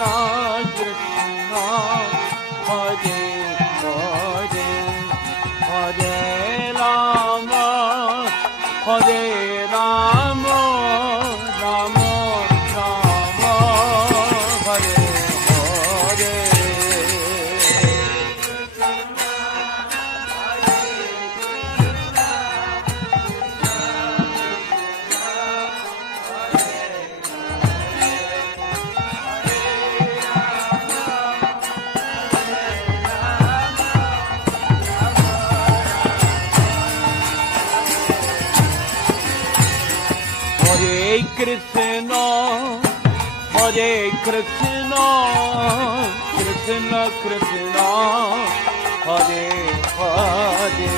Krishna, Hare Hare, Hare Rama, Hare Rama, Rama Rama, Hare Hare. Hare Krishna, Hare Krishna, Krishna Krishna, Hare Hare.